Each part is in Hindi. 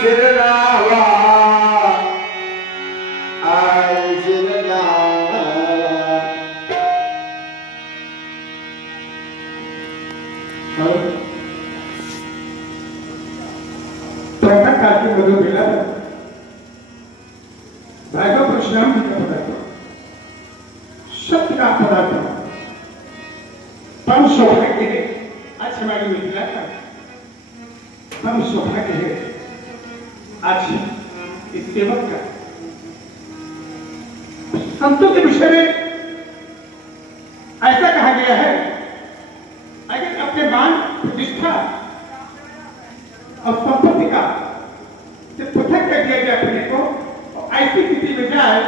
सिरनावा आई सिरनावा। तोटा काकी मधु मिला भागव परशुराम जी का पदार्थ सत्य का पदार्थ परम सौभाग्य है। आज हमारी मिथिला का परम सौभाग्य है आज इस सेवक का संतों के विषय में ऐसा कहा गया है अगर अपने मान प्रतिष्ठा और संपत्ति का जब पृथक कर दिया जाए अपने को और ऐसी स्थिति में जाए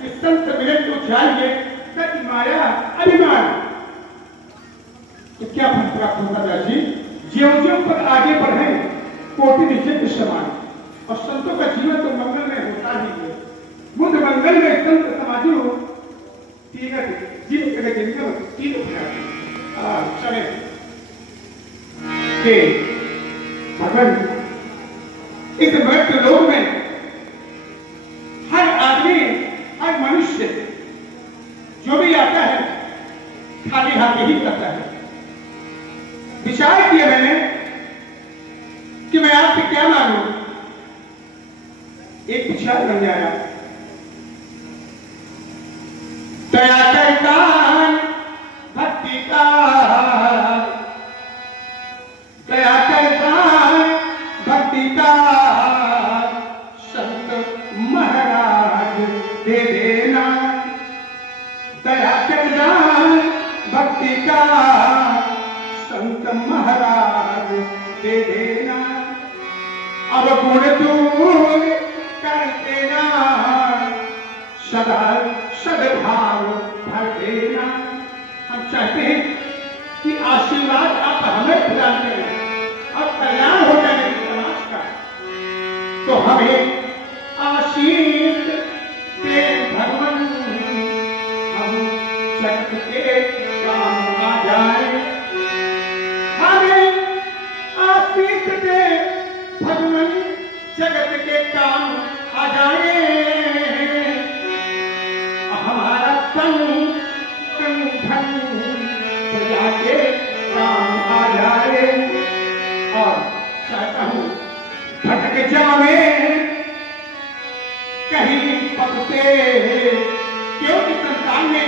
कि संत मिलन को चाहिए कि माया अभिमान तो क्या फल प्राप्त होगा राजी। ज्यों ज्यों पर आगे बढ़े कोटि नीचे के समान और संतों का जीवन तो मंगल में होता ही है। बुद्ध मंगल में संत समाजो तीन जीव के जिंदगी तीन समय के भगवान इस मृत्यु लोक में हर आदमी हर मनुष्य जो भी आता है खाली हाथ ही करता है। विचार किया मैंने कि मैं आपसे क्या मांगू। एक विचार बन जाएगा दया करता भक्ति का दया करता भक्ति का संत महाराज दे देना। दया करना भक्ति का संत महाराज दे देना। अब गुण दूर कर देना सदा सद्भाव भर देना। हम चाहते हैं कि आशीर्वाद आप हमें प्रदान करें और कल्याण हो जाए समाज का तो हमें आशीष दे भगवान। हम जगत के काम आ जाए हमें आशीष दे भगवान जगत के काम आ जाए। हमारा तन धन प्रजा के काम आ जाए और चाहता हूं भटक जावे कहीं पद से क्योंकि संसार में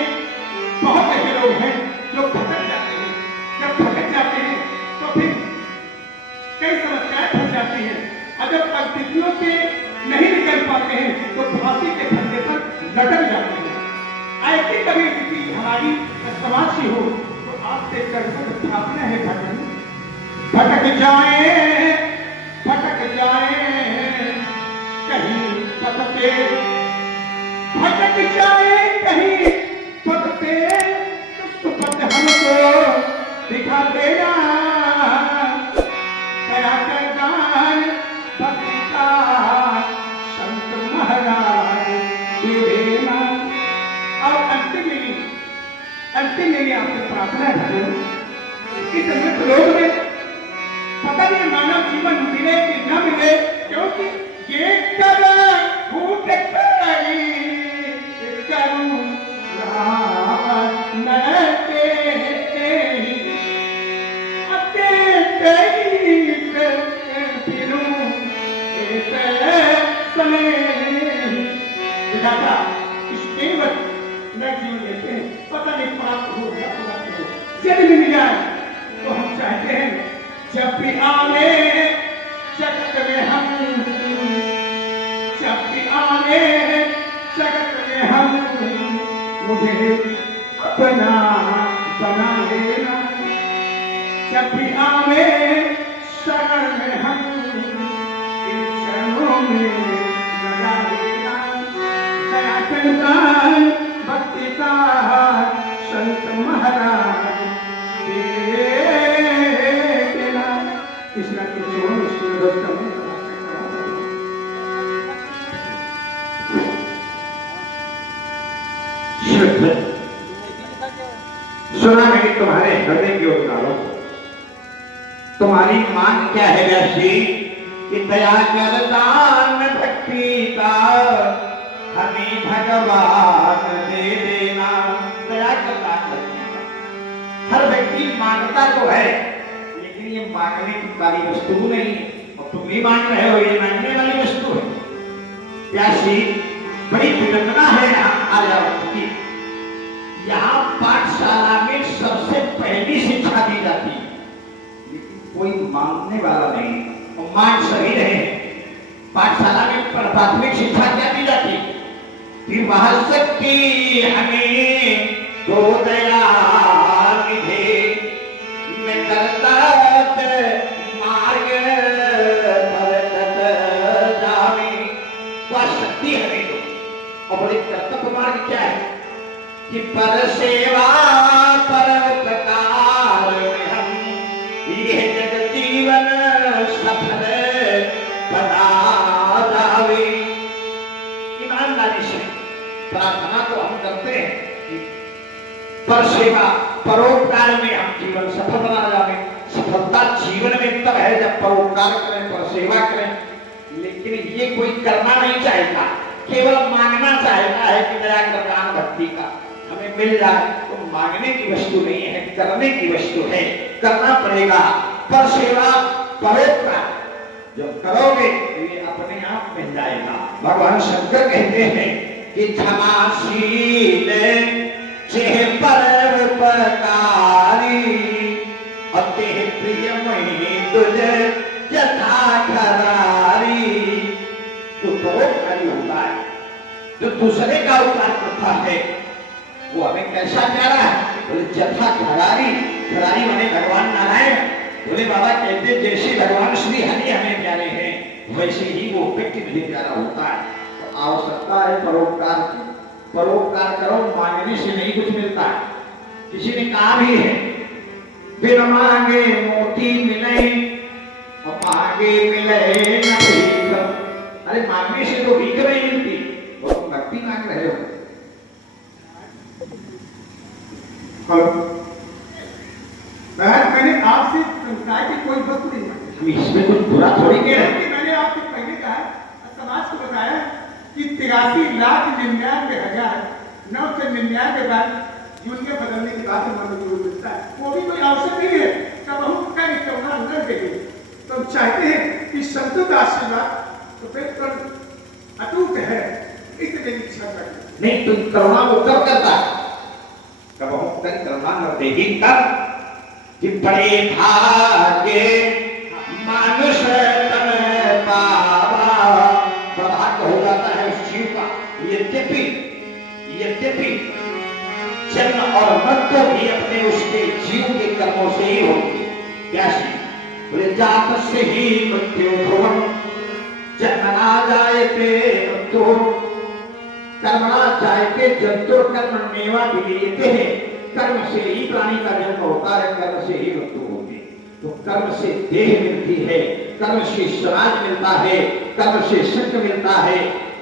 बहुत ऐसे लोग हैं जो भटक जाते हैं। जब भटक जाते हैं तो फिर कई समस्याएं फंस जाती हैं और जब परिस्थितियों से नहीं निकल पाते हैं तो फांसी के फंदे पर लटक जाते हैं। ऐसी कभी स्थिति हमारी समाज की हो तो आपसे कर्तव्य स्थापना है भगवान। भटक जाए कहीं पद पे भटक जाए कहीं पद पे तो पद हमको दिखा देना। दया करना भक्ति का संत महाराज दे देना। और अंतिम मेरी आपसे प्रार्थना है भगवान इस मृत लोक में पता नहीं मानव जीवन मिले कि न मिले क्योंकि ये कर फूट करी करूं नते अते फिरूं समय विधाता इस केवल जीवन लेते हैं पता नहीं प्राप्त हो या प्राप्त हो यदि मिल जाए तो हम चाहते हैं जब भी आने जगत में हम जब भी आने जगत में हम मुझे अपना बना लेना। जब भी आने शरण में हम इन शरणों में लगा लेना। दया करना भक्ति का संत महाराज दे देना। कृष्ण के चरणों में सुना मैंने तुम्हारे हृदय के उद्गारों को। तुम्हारी मांग क्या है व्यासी? कि दया कर दान भक्ति का हमें भगवान दे देना। दया कर दान भक्ति का हर व्यक्ति मांगता तो है, लेकिन ये मांगने की वाली वस्तु नहीं है। और तुम भी मांग रहे हो, ये मांगने वाली वस्तु है। प्यासी बड़ी विडंबना है यहाँ आर्यावर्त की। यहाँ पाठशाला में सबसे पहली शिक्षा दी जाती है, लेकिन कोई मांगने वाला नहीं, और मांग सही रहे। पाठशाला में प्राथमिक शिक्षा क्या दी जाती है? विवाह शक्ति हमें दो दया निधे में करता मार्ग परतत जावे। वह शक्ति हमें दो। और बड़े कर्तव्य मार्ग क्या है कि पर सेवा पर उपकार में हम ये जग जीवन सफल बना जावे। ईमानदारी से प्रार्थना तो हम करते हैं कि पर सेवा परोपकार में हम जीवन सफल बना जावे। सफलता जीवन में तब है जब परोपकार करें, पर सेवा करें। लेकिन ये कोई करना नहीं चाहेगा, केवल मांगना चाहता है कि दया कर दान भक्ति का हमें मिल जाए। तो मांगने की वस्तु नहीं है, करने की वस्तु है। करना पड़ेगा। पर सेवा परोपकार जब करोगे तो ये अपने आप मिल जाएगा। भगवान शंकर कहते हैं कि क्षमाशील चेह परोपकारी अति प्रिय मही तुझे जथा खरारी। तो परोपकारी होता है जो दूसरे का उपकार करता है, वो हमें कैसा प्यारा है? बोले जथा खरारी। खरारी माने भगवान नारायण। बोले बाबा कहते जैसे भगवान श्री हरि हमें प्यारे हैं, वैसे ही वो व्यक्ति मुझे प्यारा होता है। तो आवश्यकता है परोपकार की। परोपकार करो, मांगने से नहीं कुछ मिलता है। किसी ने कहा भी है बिन मांगे मोती मिले और मांगे मिले न भीख। अरे मांगने से तो भीख नहीं मिलती, वो तुम भक्ति मांग रहे हो। मैंने आपसे संसार की कोई वस्तु नहीं मांगी। इसमें कुछ बुरा थोड़ी कह रहे हैं। मैंने आपसे पहले कहा, समाज को बताया कि 83,99,999 बाद दुनिया बदलने के बाद मन जरूर मिलता है। वो भी कोई अवसर नहीं है, तब हम क्या निकलना अंदर देंगे। तो हम चाहते हैं कि संतों का आशीर्वाद तो बिल्कुल अटूट है, इस मेरी इच्छा करते नहीं। तुम करुणा वो कब करता है? कब हम कहीं करुणा न देगी तब कि बड़े भाग्य मानुष तन पावा। भाग्य हो जाता है उस जीव का। यद्यपि जन्म और मृत्यु भी अपने उसके जीव के कर्मों से ही होगी। कैसे? बोले जात से ही मृत्यु ध्रुवम जन्मना जायते मृत्यु कर्मणा जायते जंतु कर्म मेवा विलीयते हैं। कर्म से ही प्राणी का जन्म होता है, कर्म से ही मृत्यु होती है। तो कर्म से देह मिलती है, कर्म से समाज मिलता है, कर्म से संग मिलता है।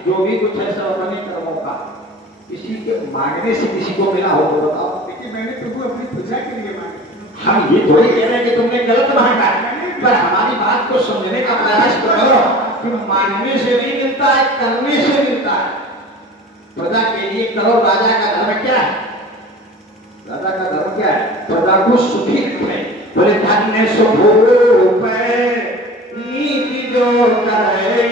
जो भी कुछ है सब अपने कर्मों का। किसी के मांगने से किसी को मिला हो तो बताओ। लेकिन मैंने प्रभु अपनी पूजा के लिए मांगा। हम ये थोड़ी कह रहे हैं कि तुमने गलत मांगा, पर हमारी बात को समझने का प्रयास तो करो कि मांगने से नहीं मिलता है, करने से मिलता है। प्रजा के लिए करो। राजा का धर्म क्या है? राजा का धर्म क्या है? प्रजा को सुखी रखे। बोले धन्य सुभूप नीति जो करे,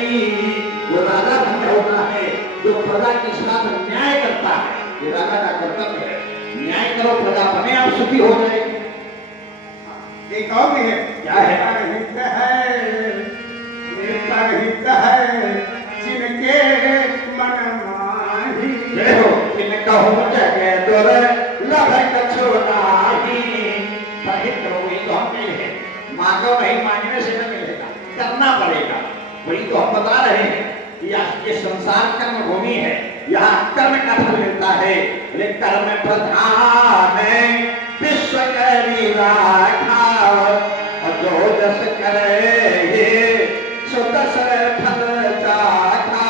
वो राजा धन्य होता है जो प्रजा के साथ न्याय करता है। ये राजा का कर्तव्य है। न्याय करो, प्रजा अपने आप सुखी हो जाएगी। एक और भी है, क्या है? हित है जिनके मन माही। देखो इनका हो जगह दूर लभक छोड़ाही। हित वही तो हम नहीं है। मांगो नहीं, मांगने से न मिलेगा, करना पड़ेगा। वही तो हम बता रहे हैं कि ये संसार कर्म भूमि है, यहाँ कर्म का फल मिलता है। लेकिन कर्म प्रधान विश्व करी राखा और जो दस करे सो दस फल चाखा।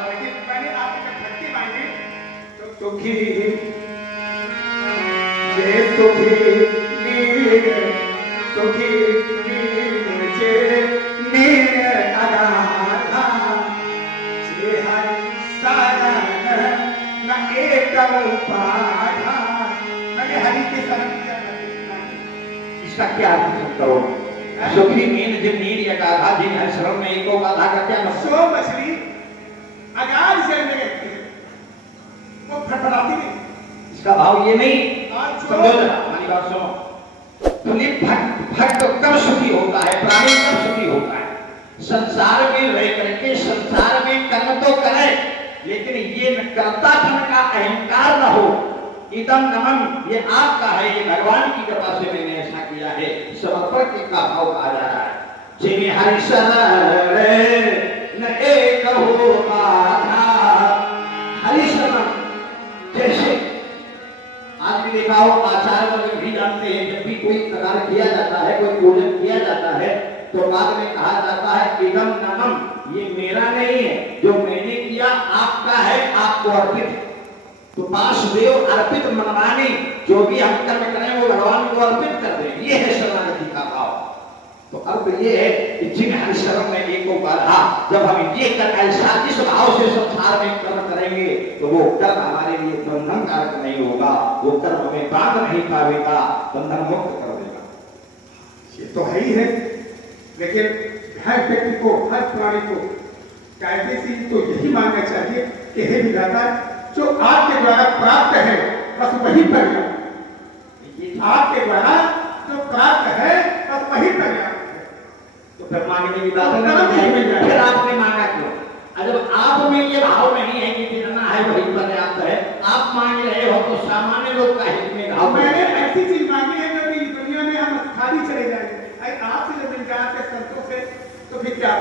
लेकिन मैंने आपसे भक्ति मांगी तो सुखी जे सुखी नीर सुखी नीर जे नीर कब उपाधान। मैंने हरि के शरण किया न कृष्णा की। इसका क्या अर्थ सकता हो? सुखी मीन जिन नीर या गाधा जिन हर शरण में एको गाधा का क्या मतलब? सो मछली अगाध जल में रहती है, वो फटफटाती नहीं। इसका भाव ये नहीं और जो समझो जरा, हमारी बात सुनो। तुमने भक्त कब सुखी होता है, प्राणी कब सुखी होता है? संसार में रह करके संसार में कर्म तो करे, लेकिन ये कर्तापन का अहंकार न हो। इदम नमन, ये आपका है, ये भगवान की कृपा से मैंने ऐसा किया है, समर्पण के का भाव आ जा रहा है। जिन हरि शरण न एक हो बाधा। हरि शरण जैसे आज भी देखा हो, आचार्य लोग भी जानते हैं, जब भी कोई प्रकार किया जाता है, कोई पूजन किया जाता है, तो बाद में कहा जाता है इदम नमम, ये मेरा नहीं है, जो मैंने किया आपका है, आपको अर्पित। तो वासुदेव अर्पित मनमानी, जो भी हम कर्म करें वो भगवान को अर्पित कर दें, ये है शरणागति का भाव। तो अर्थ ये है कि जिन हर शरण में एको बाधा, जब हम ये कर ऐसा इस भाव से संसार में कर्म करेंगे, तो वो कर्म हमारे लिए बंधन कारक नहीं होगा, वो कर्म हमें बांध नहीं पाएगा, बंधन मुक्त कर देगा। ये तो है ही है, लेकिन हर व्यक्ति को, हर प्राणी को कायदे से तो यही मानना चाहिए कि हे विधाता, जो आपके द्वारा प्राप्त है बस वही पर्याप्त। आपके द्वारा जो प्राप्त है बस वही पर्याप्त है। तो फिर मांगने की बात है, फिर आपने मांगा क्यों? जब आप में ये भाव नहीं है कि जितना है वही पर्याप्त है, आप मांग रहे हो, तो सामान्य लोग का हित में भाव। मैंने ऐसी चीज मांगी है जो कि दुनिया में हम खाली चले जाएंगे। आपसे जब मिल जाते संतों से, तो फिर क्या?